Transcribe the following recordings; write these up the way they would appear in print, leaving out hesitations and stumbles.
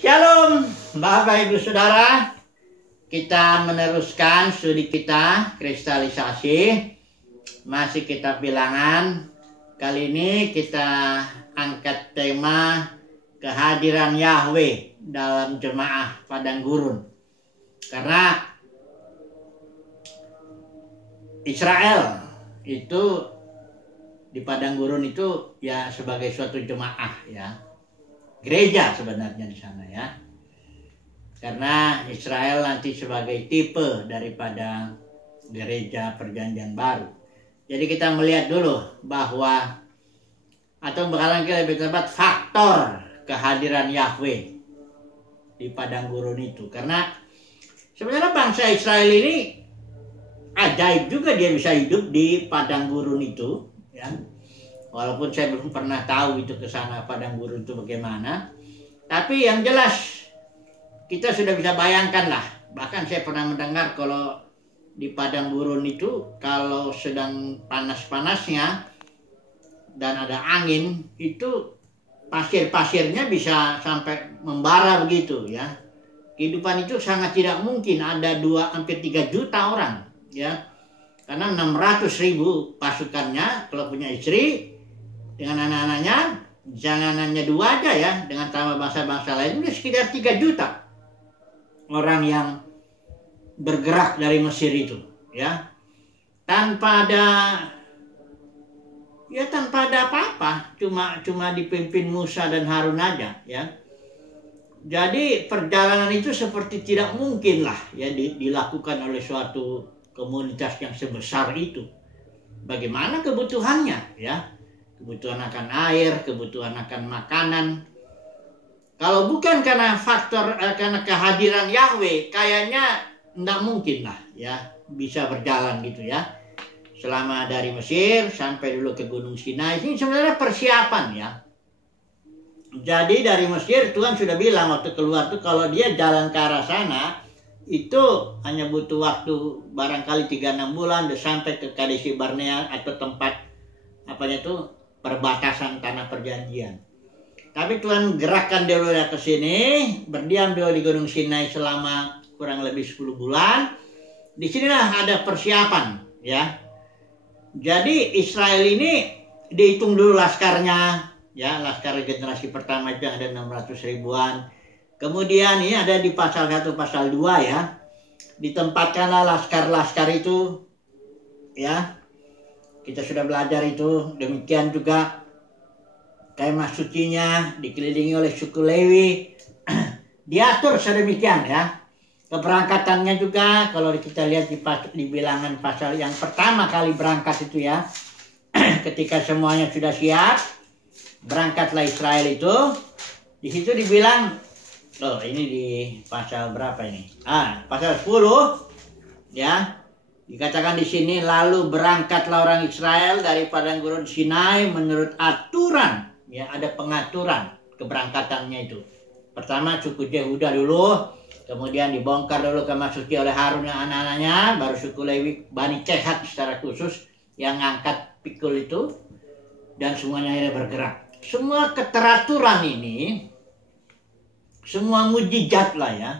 Shalom, Bapak Ibu Saudara. Kita meneruskan studi kita kristalisasi. Masih kitab Bilangan. Kali ini kita angkat tema kehadiran Yahweh dalam jemaah padang gurun. Karena Israel itu di padang gurun itu ya sebagai suatu jemaah ya. Gereja sebenarnya di sana ya. Karena Israel nanti sebagai tipe daripada gereja perjanjian baru. Jadi kita melihat dulu bahwa atau barangkali lebih tepat faktor kehadiran Yahweh di padang gurun itu. Karena sebenarnya bangsa Israel ini ajaib juga dia bisa hidup di padang gurun itu ya. Walaupun saya belum pernah tahu itu ke sana padang gurun itu bagaimana. Tapi yang jelas kita sudah bisa bayangkan lah. Bahkan saya pernah mendengar kalau di padang gurun itu kalau sedang panas-panasnya dan ada angin itu pasir-pasirnya bisa sampai membara begitu ya. Kehidupan itu sangat tidak mungkin ada 2-3 juta orang ya. Karena 600.000 pasukannya kalau punya istri dengan anak-anaknya, jangan hanya 2 aja ya, dengan tambah bangsa-bangsa lain udah sekitar 3 juta orang yang bergerak dari Mesir itu ya. Tanpa ada apa-apa, cuma dipimpin Musa dan Harun aja ya. Jadi perjalanan itu seperti tidak mungkin lah ya dilakukan oleh suatu komunitas yang sebesar itu. Bagaimana kebutuhannya ya? Kebutuhan akan air, kebutuhan akan makanan. Kalau bukan karena faktor karena kehadiran Yahweh, kayaknya enggak mungkin lah ya bisa berjalan gitu ya. Selama dari Mesir sampai dulu ke Gunung Sinai, ini sebenarnya persiapan ya. Jadi dari Mesir Tuhan sudah bilang waktu keluar tuh kalau dia jalan ke arah sana itu hanya butuh waktu barangkali 3-6 bulan udah sampai ke Kadesi Barnea atau tempat apanya tuh perbatasan tanah perjanjian. Tapi Tuhan gerakkan dia ke sini, berdiam dia di Gunung Sinai selama kurang lebih 10 bulan. Disinilah ada persiapan ya. Jadi Israel ini dihitung dulu laskarnya ya, laskar generasi pertama itu ada 600 ribuan. Kemudian ini ada di pasal 1 pasal 2 ya. Ditempatkanlah laskar-laskar itu ya. Kita sudah belajar itu. Demikian juga kemah sucinya dikelilingi oleh suku Lewi. Diatur sedemikian ya. Keberangkatannya juga kalau kita lihat di Bilangan pasal yang pertama kali berangkat itu ya. Ketika semuanya sudah siap, berangkatlah Israel itu. Di situ dibilang, oh ini di pasal berapa ini? Pasal 10 ya. Dikatakan di sini, lalu berangkatlah orang Israel dari padang gurun Sinai menurut aturan. Ya, ada pengaturan keberangkatannya itu. Pertama suku Yehuda dulu, kemudian dibongkar dulu kemah suci oleh Harun dan anak-anaknya, baru suku Lewi, Bani Kehat secara khusus yang ngangkat pikul itu, dan semuanya akhirnya bergerak. Semua keteraturan ini, semua mujizat lah ya.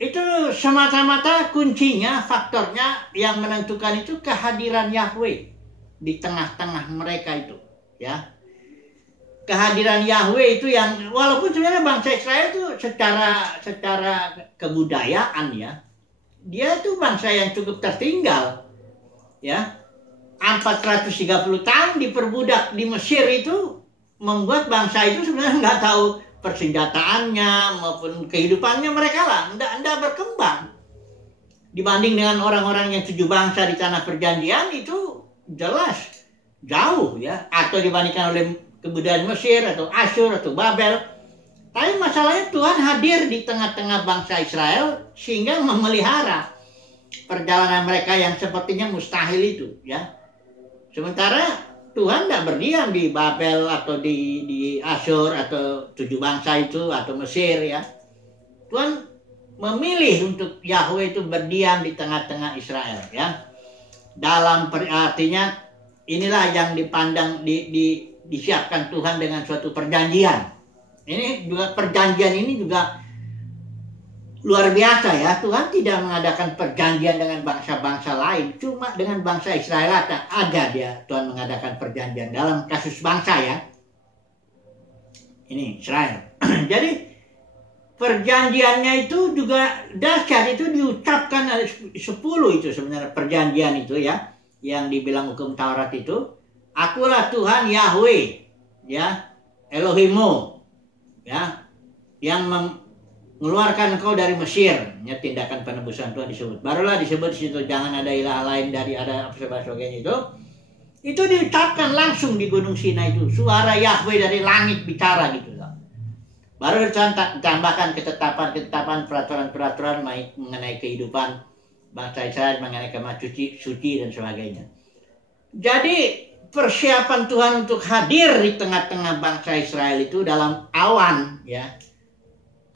Itu semata-mata kuncinya, faktornya yang menentukan itu kehadiran Yahweh di tengah-tengah mereka itu, ya. Kehadiran Yahweh itu yang walaupun sebenarnya bangsa Israel itu secara kebudayaan ya, dia itu bangsa yang cukup tertinggal, ya. 430 tahun diperbudak di Mesir itu membuat bangsa itu sebenarnya nggak tahu persenjataannya maupun kehidupannya mereka lah enggak berkembang dibanding dengan orang-orang yang 7 bangsa di tanah perjanjian itu jelas jauh ya, atau dibandingkan oleh kebudayaan Mesir atau Asyur atau Babel. Tapi masalahnya Tuhan hadir di tengah-tengah bangsa Israel sehingga memelihara perjalanan mereka yang sepertinya mustahil itu ya. Sementara Tuhan tidak berdiam di Babel atau di Asyur atau 7 bangsa itu atau Mesir ya. Tuhan memilih untuk Yahweh itu berdiam di tengah-tengah Israel ya. Dalam artinya inilah yang dipandang disiapkan Tuhan dengan suatu perjanjian Ini juga perjanjian ini juga luar biasa ya. Tuhan tidak mengadakan perjanjian dengan bangsa-bangsa lain, cuma dengan bangsa Israel ada dia Tuhan mengadakan perjanjian dalam kasus bangsa ya. Ini Israel. Jadi perjanjiannya itu juga dahsyat, itu diucapkan ada 10 itu sebenarnya perjanjian itu ya, yang dibilang hukum Taurat itu. Akulah Tuhan Yahweh ya, Elohimu ya, yang mengeluarkan engkau dari Mesir. Ya, tindakan penebusan Tuhan disebut. Barulah disebut di situ jangan ada ilah lain dari ada apa sebagainya itu. Itu diucapkan langsung di Gunung Sinai itu. Suara Yahweh dari langit bicara gitu loh. Baru ditambahkan ketetapan-ketetapan, peraturan-peraturan mengenai kehidupan bangsa Israel, mengenai kemajuan suci dan sebagainya. Jadi persiapan Tuhan untuk hadir di tengah-tengah bangsa Israel itu dalam awan ya.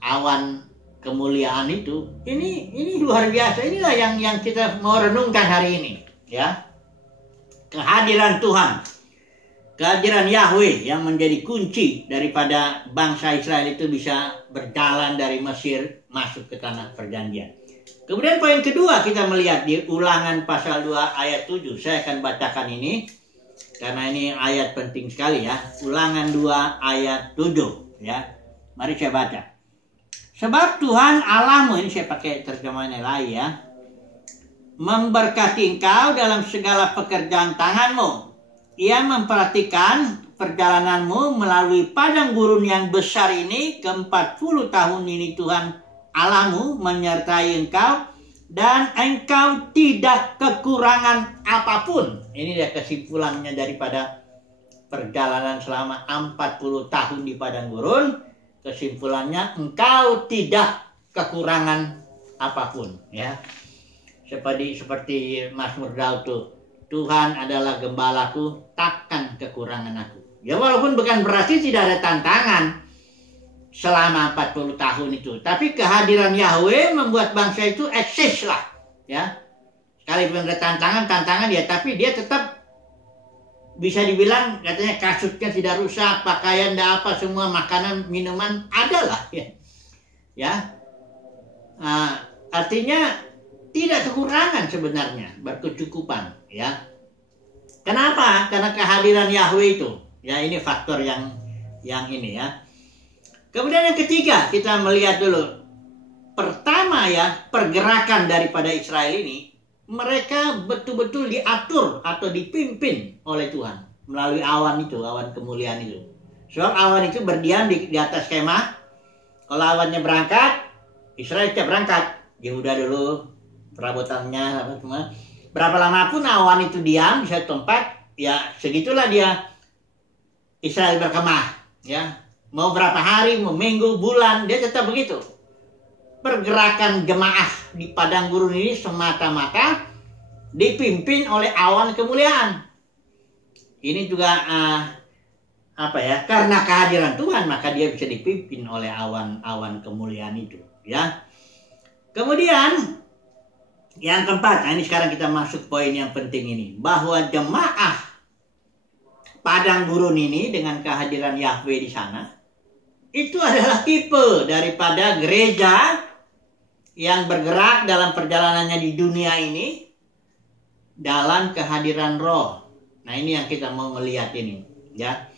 Awan kemuliaan itu. Ini luar biasa. Inilah yang kita mau renungkan hari ini ya. Kehadiran Tuhan, kehadiran Yahweh yang menjadi kunci daripada bangsa Israel itu bisa berjalan dari Mesir masuk ke tanah perjanjian. Kemudian poin kedua kita melihat di Ulangan pasal 2 ayat 7. Saya akan bacakan ini karena ini ayat penting sekali ya. Ulangan 2 ayat 7 ya. Mari saya baca. Sebab Tuhan Allahmu, ini saya pakai terjemahan lain ya, memberkati engkau dalam segala pekerjaan tanganmu. Ia memperhatikan perjalananmu melalui padang gurun yang besar ini. Ke-40 tahun ini Tuhan Allahmu menyertai engkau dan engkau tidak kekurangan apapun. Ini dia kesimpulannya daripada perjalanan selama 40 tahun di padang gurun. Kesimpulannya engkau tidak kekurangan apapun ya. Seperti Mazmur Daud tuh, Tuhan adalah gembalaku, takkan kekurangan aku. Ya walaupun bukan berarti tidak ada tantangan selama 40 tahun itu, tapi kehadiran Yahweh membuat bangsa itu eksis lah ya. Sekalipun ada tantangan ya, tapi dia tetap bisa dibilang katanya kasutnya tidak rusak, pakaian tidak apa, semua makanan minuman ada lah ya. Ya, artinya tidak kekurangan sebenarnya, berkecukupan ya. Kenapa? Karena kehadiran Yahweh itu. Ya ini faktor yang ini ya. Kemudian yang ketiga kita melihat dulu. Pertama ya, pergerakan daripada Israel ini, mereka betul-betul diatur atau dipimpin oleh Tuhan melalui awan itu, awan kemuliaan itu. Sebab awan itu berdiam di atas kemah. Kalau awannya berangkat, Israel tidak berangkat. Yehuda dulu perabotannya apa semua. Berapa lama pun awan itu diam di satu tempat, ya segitulah dia Israel berkemah ya. Mau berapa hari, mau minggu, bulan, dia tetap begitu. Pergerakan jemaah di padang gurun ini semata-mata dipimpin oleh awan kemuliaan. Ini juga karena kehadiran Tuhan maka dia bisa dipimpin oleh awan kemuliaan itu ya. Kemudian yang keempat, ini sekarang kita masuk poin yang penting ini, bahwa jemaah padang gurun ini dengan kehadiran Yahweh di sana itu adalah tipe daripada gereja yang bergerak dalam perjalanannya di dunia ini dalam kehadiran Roh. Nah, ini yang kita mau melihat ini ya.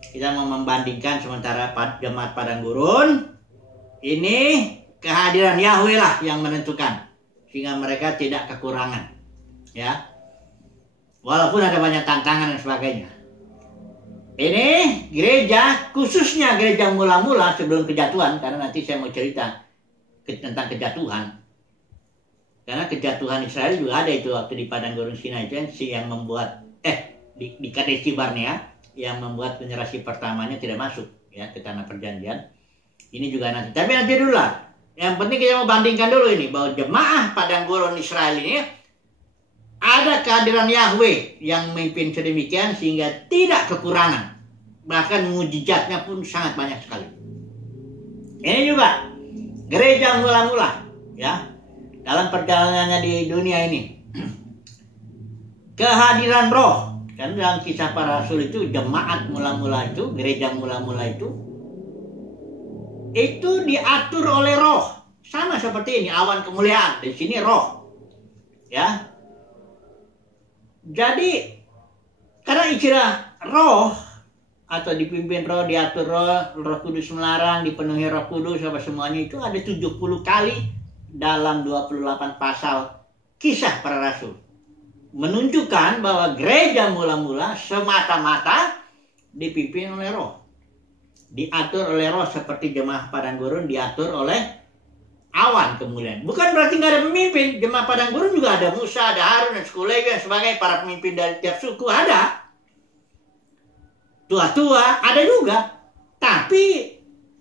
Kita mau membandingkan sementara jemaat padang gurun ini kehadiran Yahweh lah yang menentukan sehingga mereka tidak kekurangan ya. Walaupun ada banyak tantangan dan sebagainya. Ini gereja, khususnya gereja mula-mula sebelum kejatuhan, karena nanti saya mau cerita tentang kejatuhan. Karena kejatuhan Israel juga ada itu waktu di padang gurun Sinai itu yang membuat di Kadesi Barnea yang membuat generasi pertamanya tidak masuk ya ke tanah perjanjian. Ini juga nanti. Tapi nanti dulu lah. Yang penting kita mau bandingkan dulu ini bahwa jemaah padang gurun Israel ini ada kehadiran Yahweh yang memimpin sedemikian sehingga tidak kekurangan. Bahkan mujizatnya pun sangat banyak sekali. Ini juga gereja mula-mula ya dalam perjalanannya di dunia ini. Kehadiran Roh, kan dalam Kisah Para Rasul itu jemaat mula-mula itu, gereja mula-mula itu itu diatur oleh roh. Sama seperti ini, awan kemuliaan. Di sini roh. Ya. Jadi, karena istilah roh, atau dipimpin roh, diatur roh, roh kudus melarang, dipenuhi roh kudus, apa semuanya itu ada 70 kali dalam 28 pasal Kisah Para Rasul. Menunjukkan bahwa gereja mula-mula semata-mata dipimpin oleh roh. Diatur oleh roh seperti jemaah padang gurun diatur oleh awan kemuliaan. Bukan berarti nggak ada pemimpin. Jemaah padang gurun juga ada Musa, ada Harun, dan Lewi dan sebagai para pemimpin dari tiap suku ada. Tua-tua ada juga. Tapi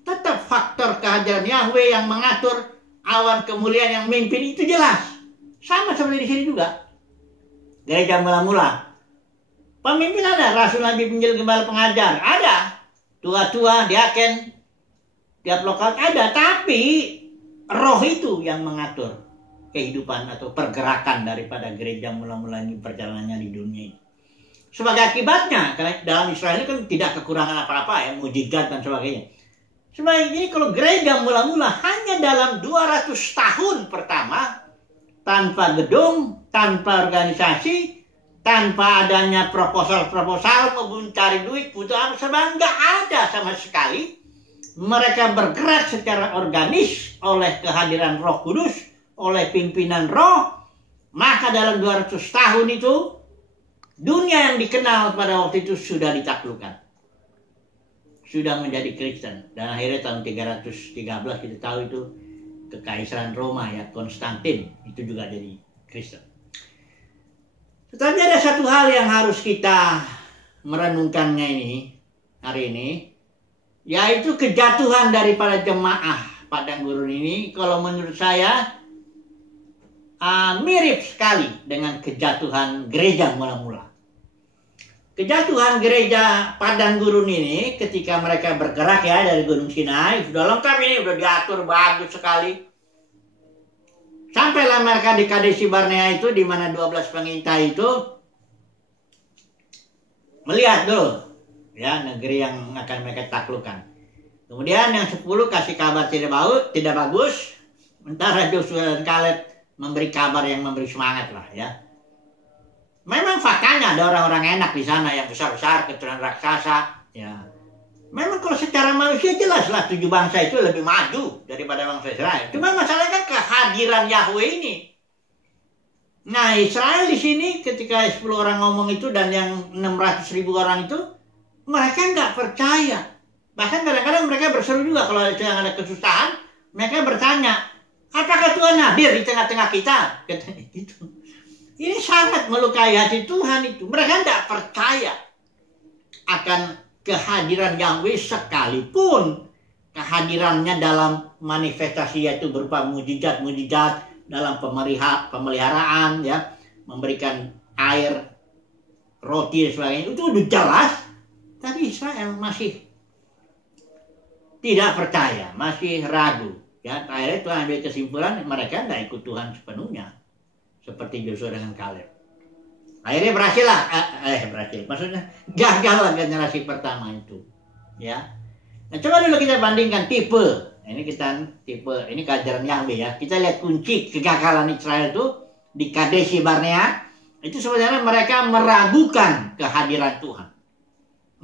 tetap faktor kehadiran Yahweh yang mengatur awan kemuliaan yang memimpin itu jelas. Sama seperti di sini juga. Gereja mula-mula. Pemimpin ada, rasul, nabi, penginjil, gembala, pengajar, ada. Tua-tua, diaken, tiap lokal ada. Tapi roh itu yang mengatur kehidupan atau pergerakan daripada gereja mula-mula ini, perjalanannya di dunia ini. Sebagai akibatnya, karena dalam Israel ini kan tidak kekurangan apa-apa ya, mujizat dan sebagainya. Sebagai ini kalau gereja mula-mula hanya dalam 200 tahun pertama, tanpa gedung, tanpa organisasi, tanpa adanya proposal maupun cari duit, butuh apa, sebab nggak ada sama sekali. Mereka bergerak secara organis oleh kehadiran Roh Kudus, oleh pimpinan Roh. Maka dalam 200 tahun itu, dunia yang dikenal pada waktu itu sudah ditaklukkan. Sudah menjadi Kristen. Dan akhirnya tahun 313 kita tahu itu Kekaisaran Roma ya, Konstantin itu juga jadi Kristen. Tetapi ada satu hal yang harus kita merenungkannya ini hari ini, yaitu kejatuhan daripada jemaah padang gurun ini. Kalau menurut saya mirip sekali dengan kejatuhan gereja mula-mula. Kejatuhan gereja padang gurun ini ketika mereka bergerak ya dari Gunung Sinai, sudah lengkap ini, sudah diatur bagus sekali. Sampailah mereka di Kadesi Barnea itu, di mana 12 pengintai itu melihat dulu ya negeri yang akan mereka taklukkan. Kemudian yang 10 kasih kabar tidak bagus, sementara Joshua dan Kaleb memberi kabar yang memberi semangat lah ya. Memang faktanya ada orang-orang enak di sana yang besar-besar, keturunan raksasa. Ya, memang kalau secara manusia jelaslah 7 bangsa itu lebih maju daripada bangsa Israel. Cuma masalahnya kan kehadiran Yahweh ini. Nah, Israel di sini ketika 10 orang ngomong itu dan yang 600.000 orang itu, mereka nggak percaya. Bahkan kadang-kadang mereka berseru juga kalau ada kesusahan, mereka bertanya, apakah Tuhan hadir di tengah-tengah kita? Katanya gitu. Ini sangat melukai hati Tuhan itu. Mereka tidak percaya akan kehadiran Yahweh sekalipun kehadirannya dalam manifestasi yaitu berupa mujizat-mujizat dalam pemeliharaan ya, memberikan air, roti dan sebagainya. Itu udah jelas, tapi Israel masih tidak percaya, masih ragu. Ya, akhirnya Tuhan ambil kesimpulan mereka tidak ikut Tuhan sepenuhnya. Seperti Joshua dengan Kaleb. Akhirnya berhasil. Maksudnya gagal generasi pertama itu. Ya. Nah, coba dulu kita bandingkan tipe. Ini keajaran Yahweh ya. Kita lihat kunci kegagalan Israel itu di Kadesi Barnea. Itu sebenarnya mereka meragukan kehadiran Tuhan.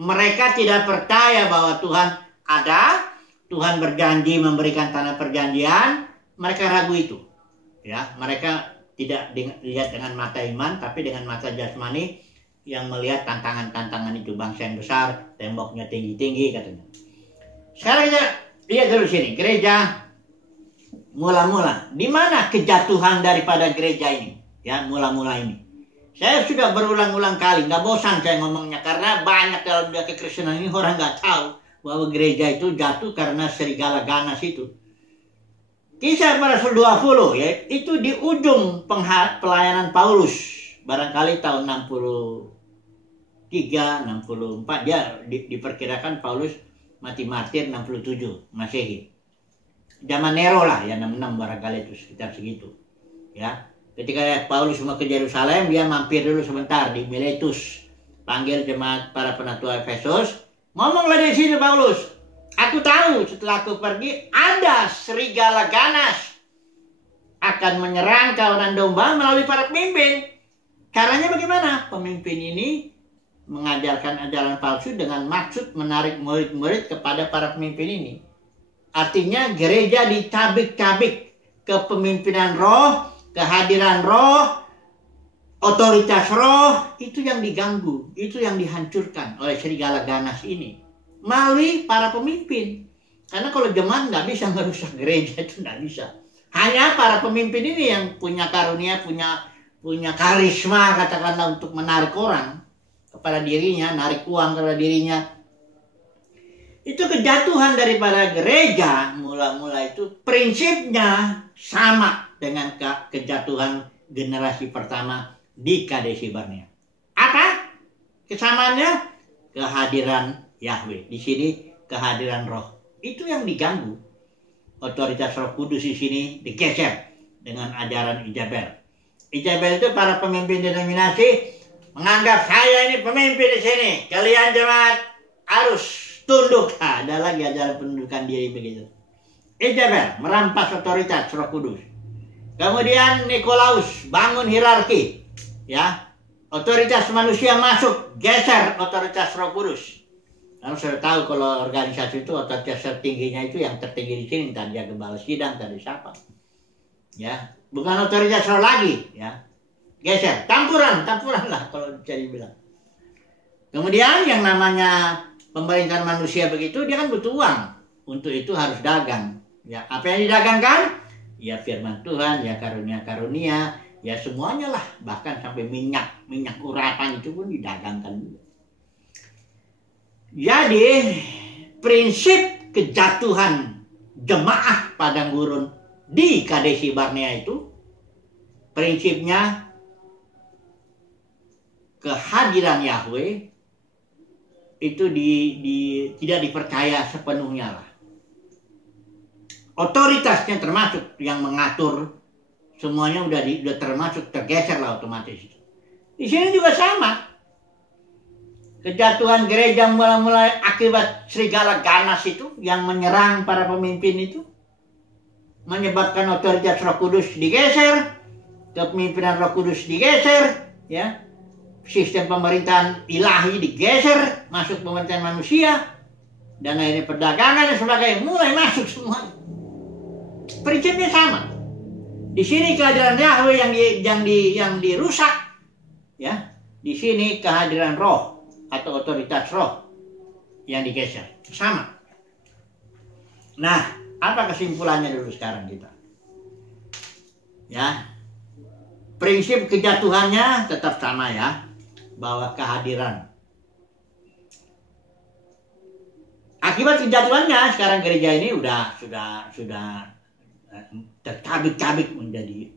Mereka tidak percaya bahwa Tuhan ada. Tuhan berjanji memberikan tanah perjanjian. Mereka ragu itu. Ya, mereka tidak dilihat dengan mata iman, tapi dengan mata jasmani yang melihat tantangan-tantangan itu. Bangsa yang besar, temboknya tinggi-tinggi katanya. Sekarang kita lihat dulu sini, gereja mula-mula. Di mana kejatuhan daripada gereja ini? Ya, mula-mula ini. Saya sudah berulang-ulang kali, nggak bosan saya ngomongnya, karena banyak dalam dunia kekristenan ini orang nggak tahu bahwa gereja itu jatuh karena serigala ganas itu. Kisah Para Rasul 20 ya, itu di ujung pelayanan Paulus. Barangkali tahun 63, 64 dia diperkirakan Paulus mati martir 67 Masehi. Zaman Nero lah ya, 66 barangkali itu sekitar segitu. Ya. Ketika Paulus mau ke Yerusalem, dia mampir dulu sebentar di Miletus. Panggil jemaat para penatua Efesus. Ngomonglah di sini Paulus. Aku tahu setelah aku pergi ada serigala ganas akan menyerang kawanan domba melalui para pemimpin. Caranya bagaimana? Pemimpin ini mengajarkan ajaran palsu dengan maksud menarik murid-murid kepada para pemimpin ini. Artinya gereja dicabik-cabik, kepemimpinan roh, kehadiran roh, otoritas roh, itu yang diganggu, itu yang dihancurkan oleh serigala ganas ini melalui para pemimpin. Karena kalau jemaat nggak bisa merusak gereja, itu nggak bisa. Hanya para pemimpin ini yang punya karunia, punya karisma katakanlah untuk menarik orang kepada dirinya, narik uang kepada dirinya. Itu kejatuhan daripada gereja mula-mula itu prinsipnya sama dengan kejatuhan generasi pertama di Kadesi Barnea. Apa kesamaannya? Kehadiran Yahweh. Di sini kehadiran roh. Itu yang diganggu. Otoritas Roh Kudus di sini digeser dengan ajaran Ijabel. Ijabel itu para pemimpin denominasi menganggap saya ini pemimpin di sini. Kalian jemaat harus tunduk. Ada lagi ajaran penundukan diri begitu. Ijabel merampas otoritas Roh Kudus. Kemudian Nikolaus bangun hierarki. Ya, otoritas manusia masuk, geser otoritas Roh Kudus. Kamu sudah tahu kalau organisasi itu otoritas tertingginya itu yang tertinggi di sini, tadi dia gembala sidang, tadi siapa? Ya, bukan otoritas roh lagi, ya. Geser, campuran lah kalau jadi bilang. Kemudian yang namanya pemerintahan manusia begitu, dia kan butuh uang. Untuk itu harus dagang. Ya, apa yang didagangkan? Ya firman Tuhan, ya karunia-karunia, ya semuanya lah, bahkan sampai minyak urapan itu pun didagangkan juga. Jadi prinsip kejatuhan jemaah padang gurun di Kadesi Barnea itu prinsipnya kehadiran Yahweh itu tidak dipercaya sepenuhnya lah. Otoritasnya termasuk yang mengatur semuanya udah termasuk tergeser lah otomatis. Di sini juga sama. Kejatuhan gereja mulai akibat serigala ganas itu yang menyerang para pemimpin itu menyebabkan otoritas Roh Kudus digeser, kepemimpinan Roh Kudus digeser, ya. Sistem pemerintahan ilahi digeser masuk pemerintahan manusia dan akhirnya perdagangan dan sebagainya mulai masuk semua. Prinsipnya sama. Di sini kehadiran Yahweh yang dirusak, ya. Di sini kehadiran roh atau otoritas roh yang digeser. Sama. Nah, apa kesimpulannya dulu sekarang kita? Ya. Prinsip kejatuhannya tetap sama ya. Bahwa kehadiran. Akibat kejatuhannya sekarang gereja ini sudah tercabik-cabik menjadi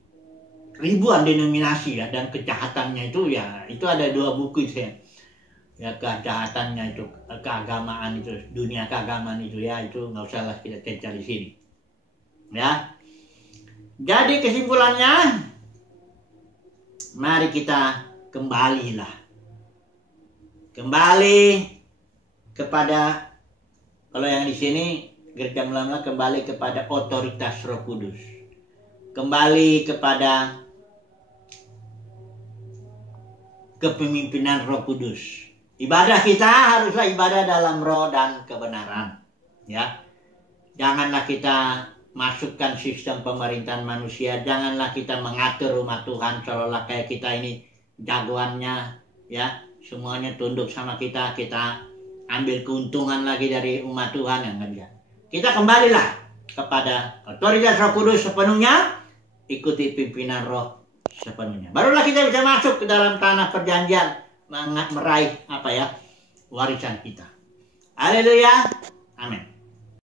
ribuan denominasi ya, dan kejahatannya itu ya itu ada 2 buku itu ya kejahatannya itu keagamaan itu, dunia keagamaan itu ya, itu nggak usah lah kita cerita di sini ya. Jadi kesimpulannya mari kita kembali kepada, kalau yang di sini gereja mula-mula kembali kepada otoritas Roh Kudus, kembali kepada kepemimpinan Roh Kudus. Ibadah kita haruslah ibadah dalam roh dan kebenaran, ya. Janganlah kita masukkan sistem pemerintahan manusia, janganlah kita mengatur rumah Tuhan seolah-olah kayak kita ini jagoannya, ya. Semuanya tunduk sama kita ambil keuntungan lagi dari umat Tuhan yang enggak bisa. Kita kembalilah kepada otoritas Roh Kudus sepenuhnya, ikuti pimpinan roh sepenuhnya. Barulah kita bisa masuk ke dalam tanah perjanjian, meraih warisan kita. Haleluya. Amin.